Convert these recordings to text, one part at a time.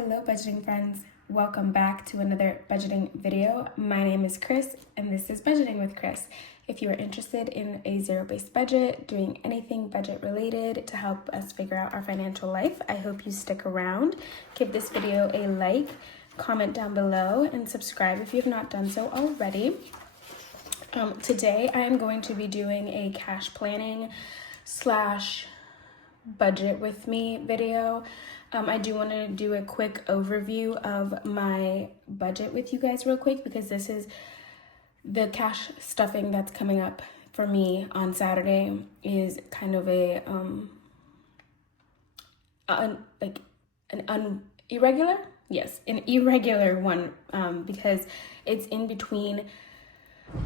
Hello budgeting friends, welcome back to another budgeting video. My name is Chris and this is Budgeting with Chris. If you are interested in a zero-based budget, doing anything budget related to help us figure out our financial life, I hope you stick around. Give this video a like, comment down below, and subscribe if you have not done so already. Today I am going to be doing a cash planning / budget with me video. I do want to do a quick overview of my budget with you guys real quick because this is the cash stuffing that's coming up for me on Saturday is kind of a an irregular one because it's in between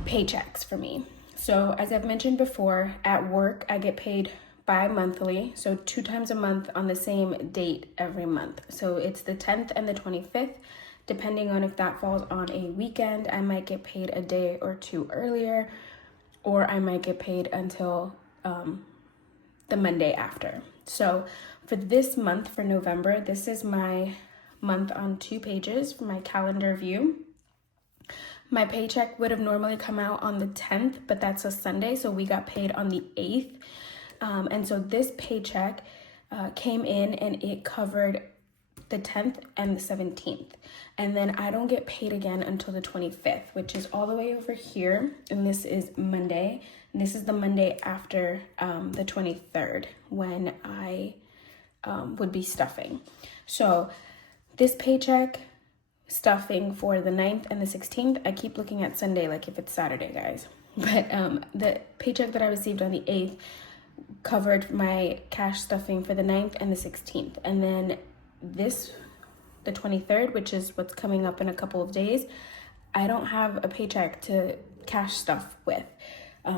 paychecks for me. So as I've mentioned before, at work I get paid bi-monthly, so 2 times a month on the same date every month. So it's the 10th and the 25th. Depending on if that falls on a weekend, I might get paid a day or two earlier, or I might get paid until the Monday after. So for this month, for November, this is my month on 2 pages for my calendar view. My paycheck would have normally come out on the 10th, but that's a Sunday, so we got paid on the 8th. And so this paycheck came in and it covered the 10th and the 17th. And then I don't get paid again until the 25th, which is all the way over here. And this is Monday. And this is the Monday after the 23rd when I would be stuffing. So this paycheck stuffing for the 9th and the 16th, I keep looking at Sunday like if it's Saturday, guys. But the paycheck that I received on the 8th covered my cash stuffing for the 9th and the 16th. And then this, the 23rd, which is what's coming up in a couple of days, I don't have a paycheck to cash stuff with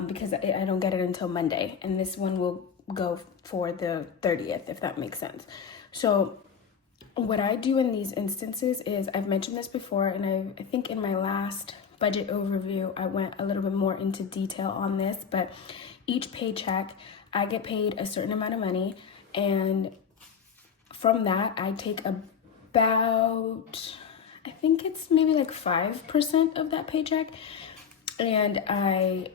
because I don't get it until Monday. And this one will go for the 30th, if that makes sense. So what I do in these instances is, I've mentioned this before, and I think in my last budget overview, I went a little bit more into detail on this, but each paycheck, I get paid a certain amount of money, and from that, I take about, I think it's maybe like 5% of that paycheck, and I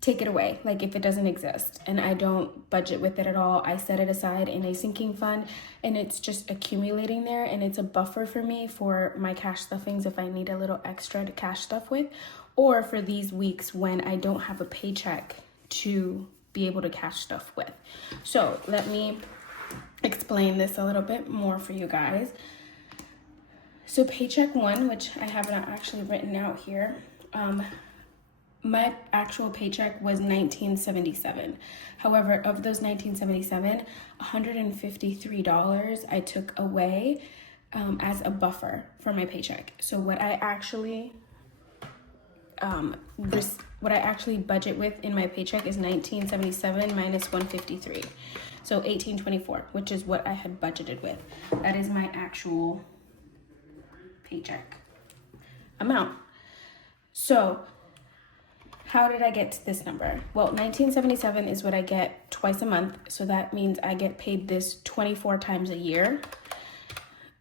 take it away, like if it doesn't exist, and I don't budget with it at all. I set it aside in a sinking fund, and it's just accumulating there, and it's a buffer for me for my cash stuffings if I need a little extra to cash stuff with, or for these weeks when I don't have a paycheck to be able to cash stuff with. So let me explain this a little bit more for you guys. So paycheck 1, which I have not actually written out here, my actual paycheck was $19.77. However, of those $19.77, $153 I took away as a buffer for my paycheck. So what I actually budget with in my paycheck is $19.77 minus $153, so $18.24, which is what I had budgeted with. That is my actual paycheck amount. So how did I get to this number? Well, $19.77 is what I get twice a month, so that means I get paid this 24 times a year.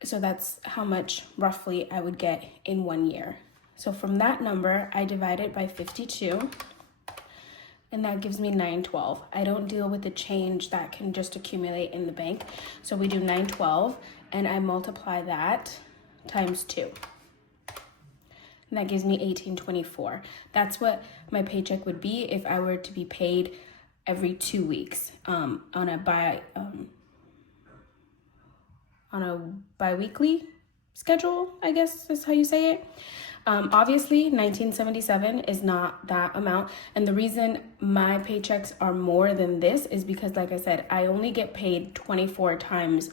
So that's how much roughly I would get in 1 year. So from that number, I divide it by 52, and that gives me $9.12. I don't deal with the change that can just accumulate in the bank. So we do $9.12, and I multiply that times 2. And that gives me $18.24. That's what my paycheck would be if I were to be paid every 2 weeks on a bi-weekly schedule, I guess is how you say it. Obviously, $19.77 is not that amount. And the reason my paychecks are more than this is because, like I said, I only get paid 24 times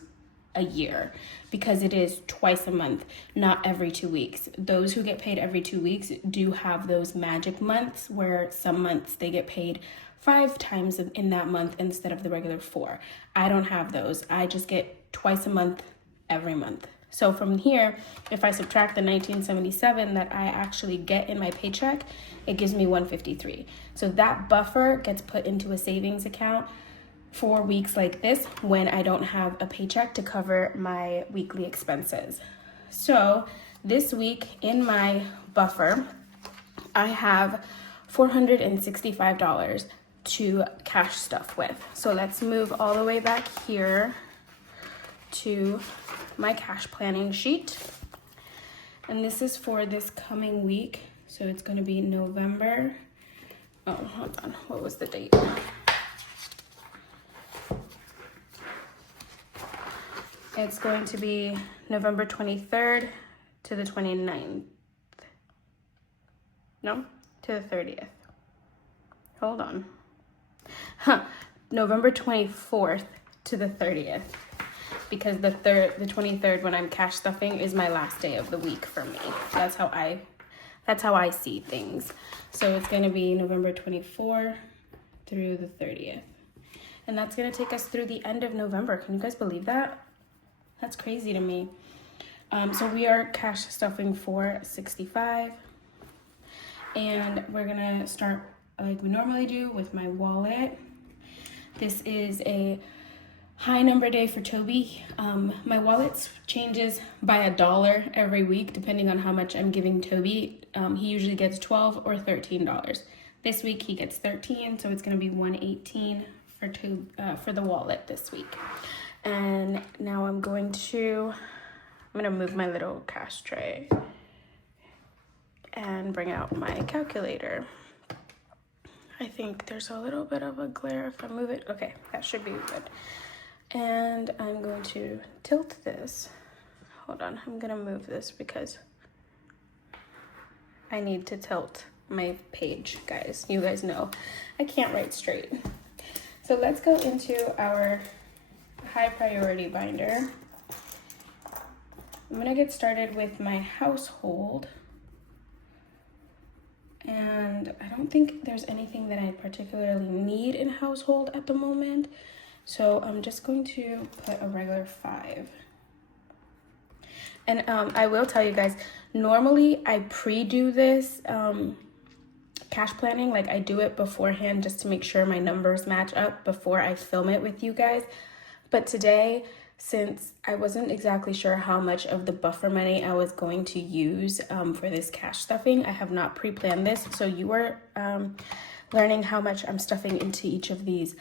a year because it is twice a month, not every 2 weeks. Those who get paid every 2 weeks do have those magic months where some months they get paid 5 times in that month instead of the regular 4. I don't have those. I just get twice a month every month. So from here, if I subtract the $19.77 that I actually get in my paycheck, it gives me $153. So that buffer gets put into a savings account for weeks like this when I don't have a paycheck to cover my weekly expenses. So this week in my buffer, I have $465 to cash stuff with. So let's move all the way back here to my cash planning sheet. And this is for this coming week. So it's going to be November. Oh, hold on. What was the date? It's going to be November 23rd to the 29th. No, to the 30th. Hold on. November 24th to the 30th. Because the 23rd, when I'm cash stuffing, is my last day of the week for me. That's how I see things. So it's gonna be November 24th through the 30th. And that's gonna take us through the end of November. Can you guys believe that? That's crazy to me. So we are cash stuffing for $65. And we're gonna start like we normally do with my wallet. This is a high number day for Toby. My wallet changes by $1 every week depending on how much I'm giving Toby. He usually gets $12 or $13. This week he gets $13, so it's gonna be $118 for the wallet this week. And now I'm gonna move my little cash tray and bring out my calculator. I think there's a little bit of a glare if I move it. Okay, that should be good. And I'm going to tilt this. Hold on, I'm gonna move this because I need to tilt my page, guys. You guys know I can't write straight. So let's go into our high priority binder. I'm gonna get started with my household. And I don't think there's anything that I particularly need in household at the moment. So I'm just going to put a regular 5. And I will tell you guys, normally I pre-do this cash planning. Like I do it beforehand just to make sure my numbers match up before I film it with you guys. But today, since I wasn't exactly sure how much of the buffer money I was going to use for this cash stuffing, I have not pre-planned this. So you are learning how much I'm stuffing into each of these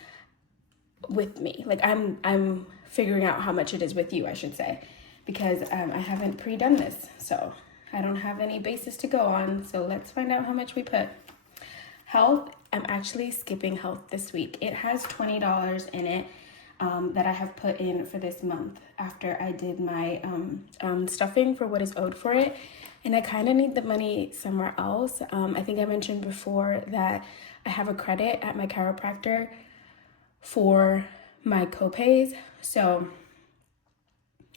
with me. Like I'm figuring out how much it is with you, I should say, because I haven't pre-done this. So I don't have any basis to go on. So let's find out how much we put. Health, I'm actually skipping health this week. It has $20 in it. That I have put in for this month after I did my stuffing for what is owed for it. And I kind of need the money somewhere else. I think I mentioned before that I have a credit at my chiropractor for my copays. So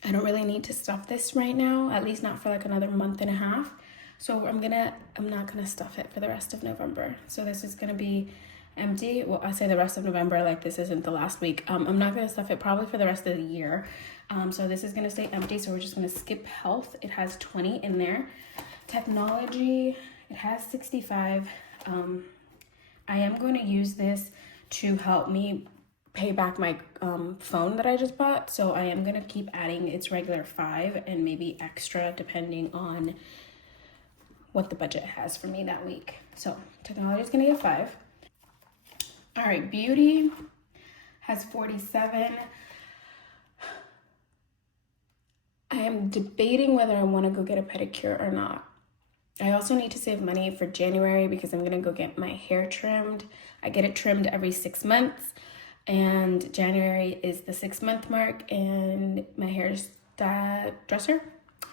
I don't really need to stuff this right now, at least not for like another month and a half. So I'm not gonna stuff it for the rest of November. So this is gonna be empty. Well, I say the rest of November, like this isn't the last week. I'm not gonna stuff it probably for the rest of the year. So this is gonna stay empty. So we're just gonna skip health. It has 20 in there. Technology, it has 65. I am going to use this to help me pay back my phone that I just bought. So I am gonna keep adding its regular 5 and maybe extra depending on what the budget has for me that week. So technology is gonna get 5. All right, beauty has 47. I am debating whether I want to go get a pedicure or not. I also need to save money for January because I'm going to go get my hair trimmed. I get it trimmed every 6 months, and January is the 6-month mark, and my hairdresser,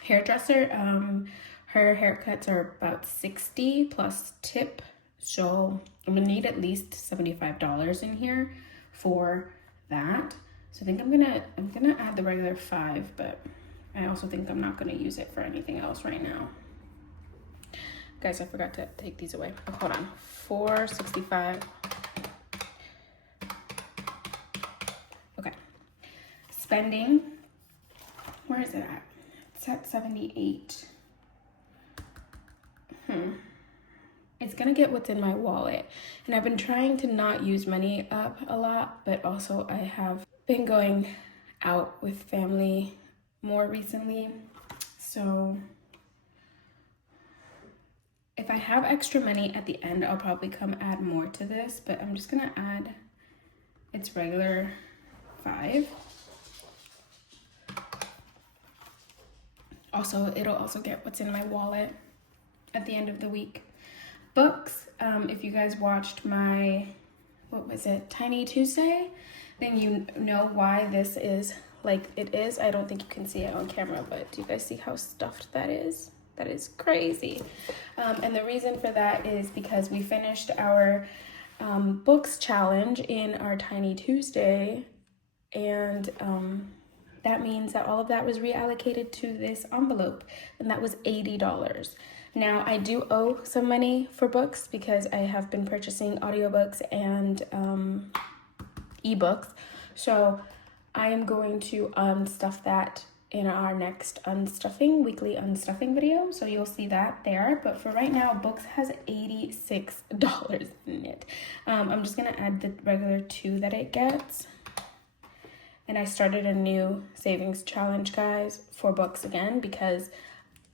her haircuts are about 60 plus tip. So I'm gonna need at least $75 in here for that. So I think I'm gonna add the regular 5, but I also think I'm not gonna use it for anything else right now. Guys, I forgot to take these away. Oh, hold on, $465. Okay, spending, where is it at? It's at 78. It's gonna get what's in my wallet. And I've been trying to not use money up a lot, but also I have been going out with family more recently. So if I have extra money at the end, I'll probably come add more to this, but I'm just gonna add its regular $5. Also, it'll also get what's in my wallet at the end of the week. Books, if you guys watched my, what was it, Tiny Tuesday, then you know why this is like it is. I don't think you can see it on camera, but do you guys see how stuffed that is? That is crazy. And the reason for that is because we finished our books challenge in our Tiny Tuesday, and that means that all of that was reallocated to this envelope, and that was $80. Now, I do owe some money for books because I have been purchasing audiobooks and ebooks. So I am going to unstuff that in our next weekly unstuffing video. So you'll see that there. But for right now, books has $86 in it. I'm just gonna add the regular $2 that it gets. And I started a new savings challenge, guys, for books again, because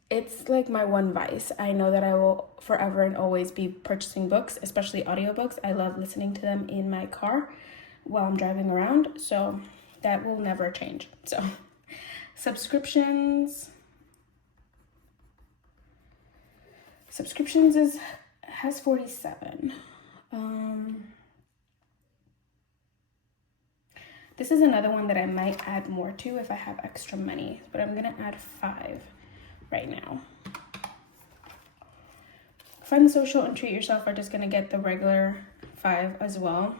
it's like my one vice. I know that I will forever and always be purchasing books, especially audiobooks. I love listening to them in my car while I'm driving around, so that will never change. So subscriptions has 47. This is another one that I might add more to if I have extra money, but I'm gonna add 5 right now. Fun, Social, and Treat Yourself are just gonna get the regular 5 as well.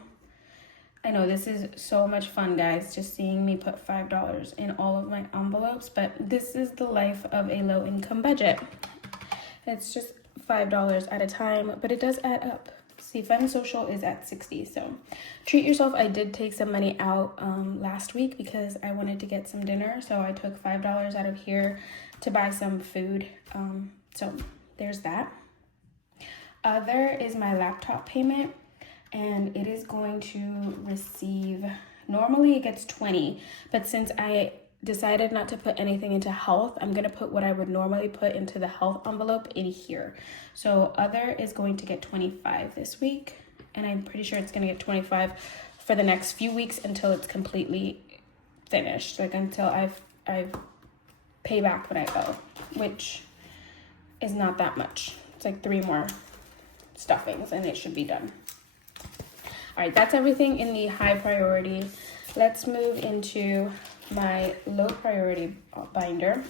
I know this is so much fun, guys, just seeing me put $5 in all of my envelopes, but this is the life of a low-income budget. It's just $5 at a time, but it does add up. See, Fun Social is at 60, so Treat Yourself, I did take some money out last week because I wanted to get some dinner, so I took $5 out of here to buy some food. So there's that. Other is my laptop payment, and it is going to receive, normally it gets 20, but since I decided not to put anything into health, I'm gonna put what I would normally put into the health envelope in here. So Other is going to get 25 this week, and I'm pretty sure it's gonna get 25 for the next few weeks until it's completely finished, like until I've pay back what I owe, which is not that much. It's like 3 more stuffings and it should be done. All right, that's everything in the high priority. Let's move into my low priority binder.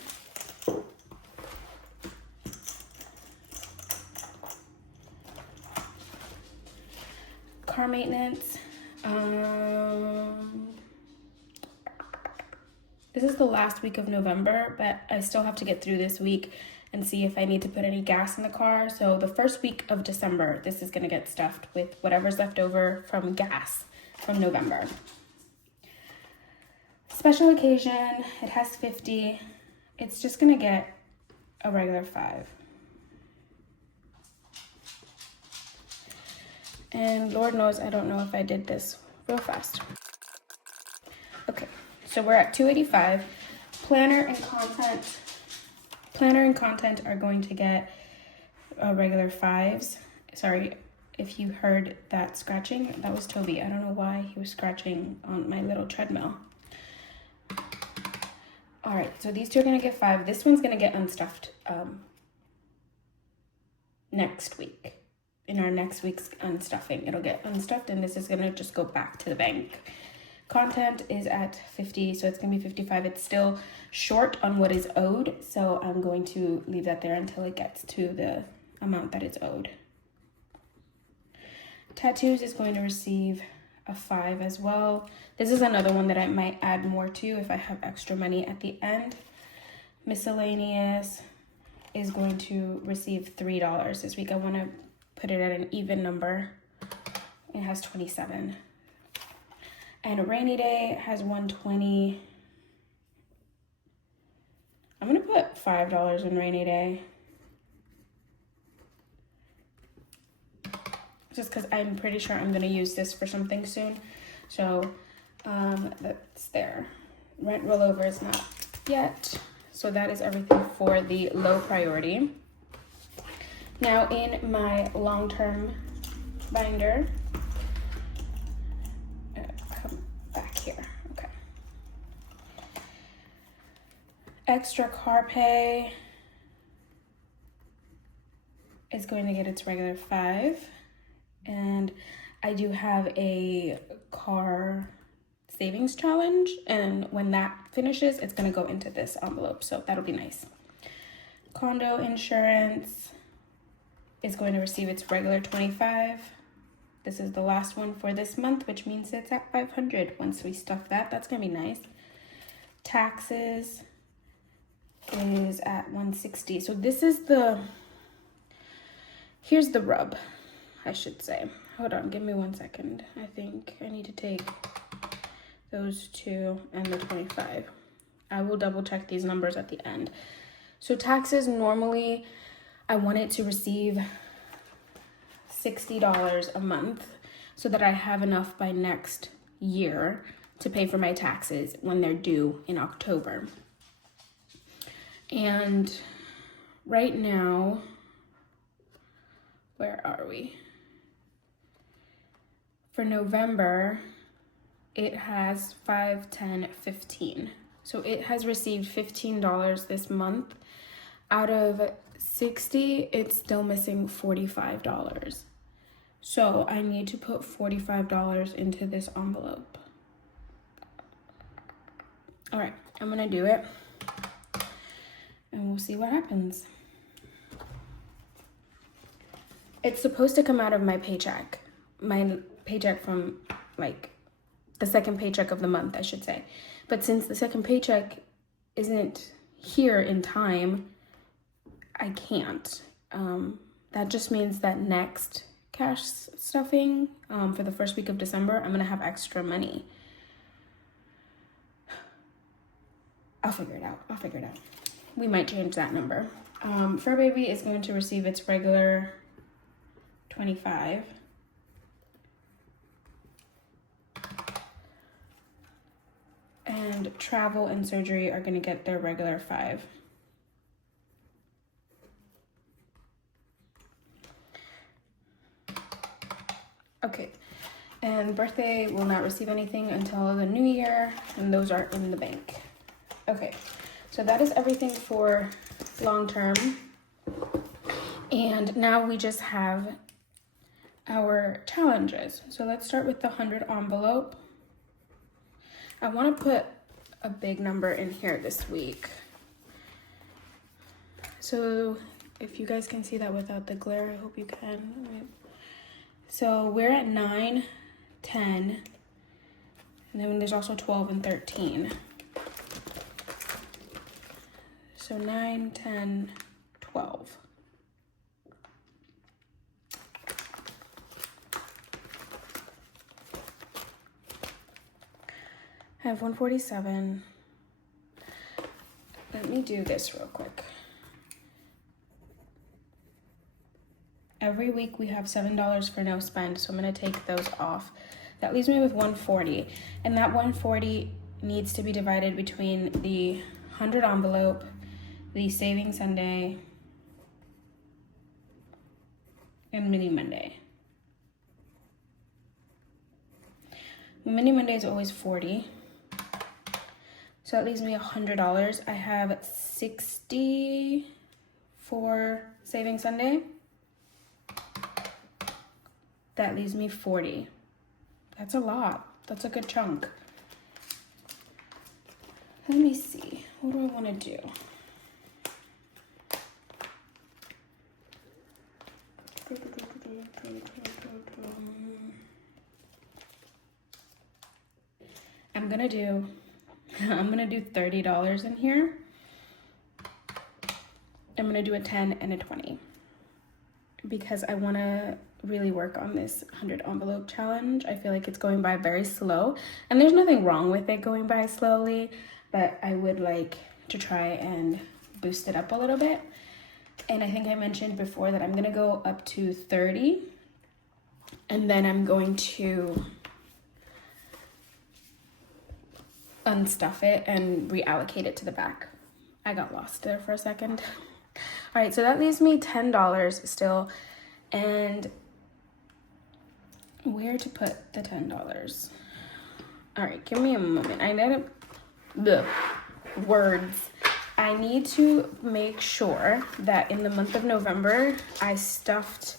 Car maintenance. This is the last week of November, but I still have to get through this week and see if I need to put any gas in the car. So the first week of December, this is gonna get stuffed with whatever's left over from gas from November. Special occasion, it has 50. It's just gonna get a regular 5. And Lord knows, I don't know if I did this real fast. Okay, so we're at 285. Planner and content are going to get a regular 5s. Sorry if you heard that scratching. That was Toby. I don't know why he was scratching on my little treadmill. All right, so these two are gonna get 5. This one's gonna get unstuffed next week. In our next week's unstuffing, it'll get unstuffed, and this is gonna just go back to the bank. Content is at 50, so it's gonna be 55. It's still short on what is owed, so I'm going to leave that there until it gets to the amount that it's owed. Tattoos is going to receive a 5 as well. This is another one that I might add more to if I have extra money at the end. Miscellaneous is going to receive $3 this week. I want to put it at an even number. It has 27. And a rainy day has 120. I'm gonna put $5 in rainy day. just because I'm pretty sure I'm gonna use this for something soon. So that's there. Rent rollover is not yet. So that is everything for the low priority. Now in my long-term binder, come back here, okay. Extra car pay is going to get its regular $5. And I do have a car savings challenge, and when that finishes, it's gonna go into this envelope, so that'll be nice. Condo insurance is going to receive its regular $25. This is the last one for this month, which means it's at $500. Once we stuff that, that's gonna be nice. Taxes is at $160. So this is here's the rub, I should say. Hold on, give me 1 second. I think I need to take those two and the 25. I will double check these numbers at the end. So taxes, normally I wanted to receive $60 a month so that I have enough by next year to pay for my taxes when they're due in October. And right now, where are we? For November, it has 5, 10, 15. So it has received $15 this month. Out of 60, it's still missing $45. So I need to put $45 into this envelope. All right, I'm gonna do it and we'll see what happens. It's supposed to come out of my paycheck from like the second paycheck of the month, I should say. But since the second paycheck isn't here in time, I can't. That just means that next cash stuffing for the first week of December, I'm gonna have extra money. I'll figure it out. We might change that number. Fur Baby is going to receive its regular $25. And travel and surgery are going to get their regular $5. Okay, and birthday will not receive anything until the new year, and those are in the bank. Okay, so that is everything for long term. And now we just have our challenges. So let's start with the 100 envelope. I want to put a big number in here this week. So if you guys can see that without the glare, I hope you can. So we're at 9, 10, and then there's also 12 and 13. So 9, 10, 12. I have 147. Let me do this real quick. Every week we have $7 for no spend, so I'm gonna take those off. That leaves me with 140, and that 140 needs to be divided between the 100 envelope, the Saving Sunday, and Mini Monday. Mini Monday is always 40. So that leaves me $100. I have 60 for Saving Sunday. That leaves me 40. That's a lot. That's a good chunk. Let me see. What do I want to do? I'm gonna do $30 in here. I'm gonna do a 10 and a 20 because I want to really work on this 100 envelope challenge. I feel like it's going by very slow, and there's nothing wrong with it going by slowly, but I would like to try and boost it up a little bit. And I think I mentioned before that I'm gonna go up to 30 And then I'm going to unstuff it and reallocate it to the back. I got lost there for a second. All right, so that leaves me $10 still. And where to put the $10? All right, give me a moment. I need words. I need to make sure that in the month of November, I stuffed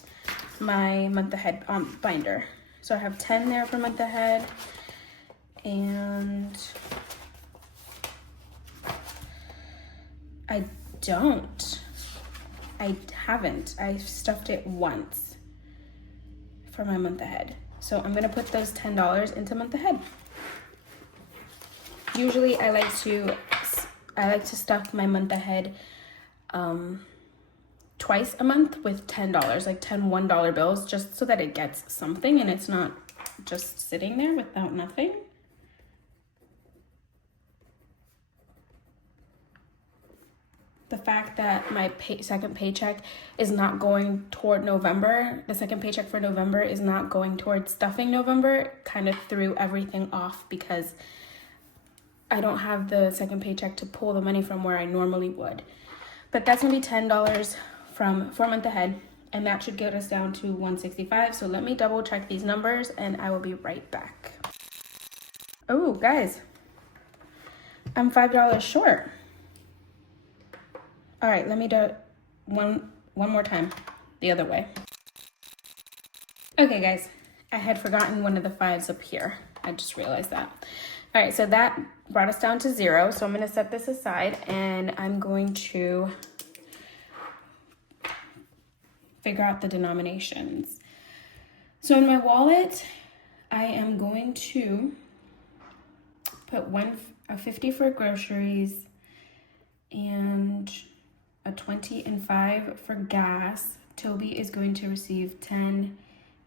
my month ahead binder. So I have 10 there for month ahead, and I haven't. I stuffed it once for my month ahead. So I'm gonna put those $10 into month ahead. Usually I like to stuff my month ahead twice a month with $10, like 10 $1 bills, just so that it gets something and it's not just sitting there without nothing. The fact that my second paycheck is not going toward November, the second paycheck for November is not going toward stuffing November, kind of threw everything off because I don't have the second paycheck to pull the money from where I normally would. But that's gonna be $10 from 4 month ahead, and that should get us down to $165. So let me double check these numbers and I will be right back. Oh, guys, I'm $5 short. All right, let me do it one more time, the other way. Okay, guys, I had forgotten one of the 5s up here. I just realized that. All right, so that brought us down to 0. So I'm gonna set this aside and I'm going to figure out the denominations. So in my wallet, I am going to put a 50 for groceries and a 20 and 5 for gas. Toby is going to receive 10,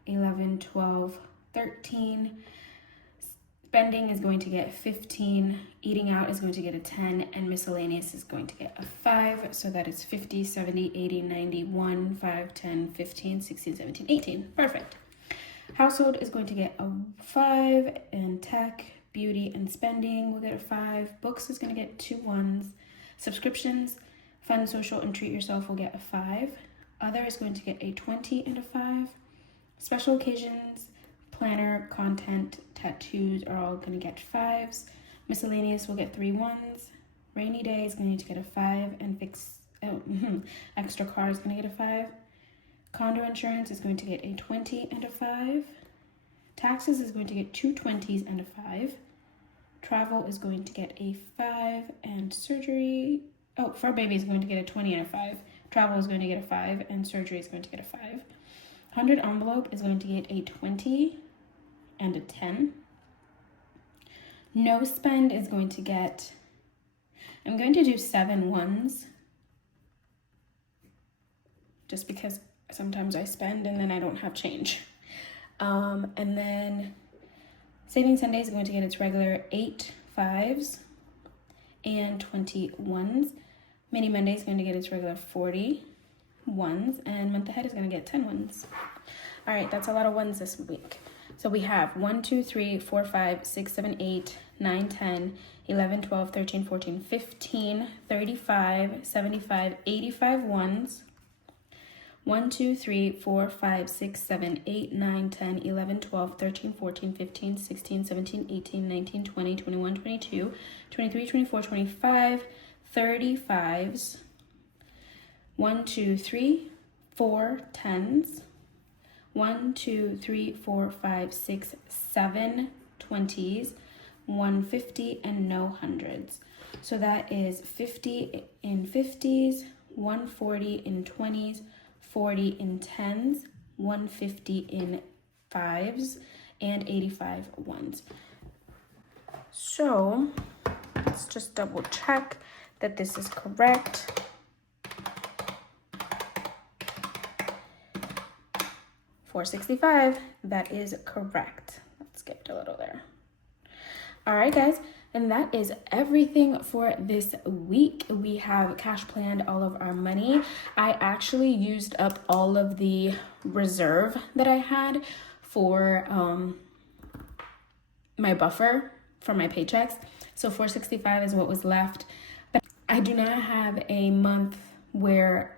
11, 12, 13. Spending is going to get 15. Eating out is going to get a 10, and miscellaneous is going to get a 5. So that is 50, 70, 80, 90, 1, 5, 10, 15, 16, 17, 18. Perfect. Household is going to get a 5, and tech, beauty, and spending will get a 5. Books is going to get 2 1s. Subscriptions, fun, social, and treat yourself will get a 5. Other is going to get a 20 and a 5. Special occasions, planner, content, tattoos are all going to get 5s. Miscellaneous will get 3 1s. Rainy day is going to get a 5, and extra car is going to get a 5. Condo insurance is going to get a 20 and a 5. Taxes is going to get 2 20s and a 5. Travel is going to get a 5, and surgery, fur baby is going to get a 20 and a 5. Travel is going to get a 5, and surgery is going to get a 5. 100 envelope is going to get a 20 and a 10. No spend is going to get, I'm going to do 7 1s, just because sometimes I spend and then I don't have change. And then Saving Sunday is going to get its regular 8 5s and 20 1s. Mini Monday is going to get its regular 40 1s, and month ahead is going to get 10 1s. All right, that's a lot of 1s this week. So we have 1, 2, 3, 4, 5, 6, 7, 8, 9, 10, 11, 12, 13, 14, 15, 35, 75, 85 1s. 1, 2, 3, 4, 5, 6, 7, 8, 9, 10, 11, 12, 13, 14, 15, 16, 17, 18, 19, 20, 21, 22, 23, 24, 25, 35s. 1, 2, 3, 4 10s. 1, 2, 3, 4, 5, 6, 7 20s, 150, and no hundreds. So that is 50 in 50s, 140 in 20s, 40 in 10s, 150 in 5s, and 85 1s. So let's just double check that this is correct. $465, that is correct. Let's skip a little there. All right, guys, and that is everything for this week. We have cash planned all of our money. I actually used up all of the reserve that I had for my buffer for my paychecks. So $465 is what was left. But I do not have a month where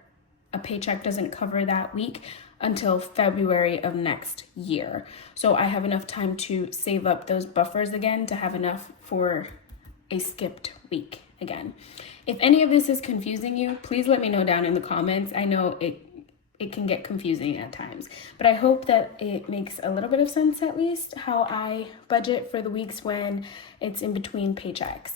a paycheck doesn't cover that week until February of next year. So I have enough time to save up those buffers again to have enough for a skipped week again. If any of this is confusing you, please let me know down in the comments. I know it can get confusing at times, but I hope that it makes a little bit of sense, at least how I budget for the weeks when it's in between paychecks.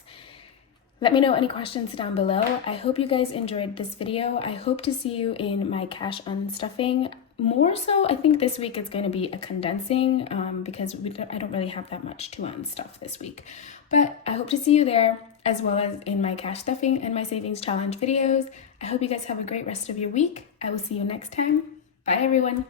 Let me know any questions down below. I hope you guys enjoyed this video. I hope to see you in my cash unstuffing. More so, I think this week it's going to be a condensing because I don't really have that much to unstuff this week. But I hope to see you there, as well as in my cash stuffing and my savings challenge videos. I hope you guys have a great rest of your week. I will see you next time. Bye, everyone.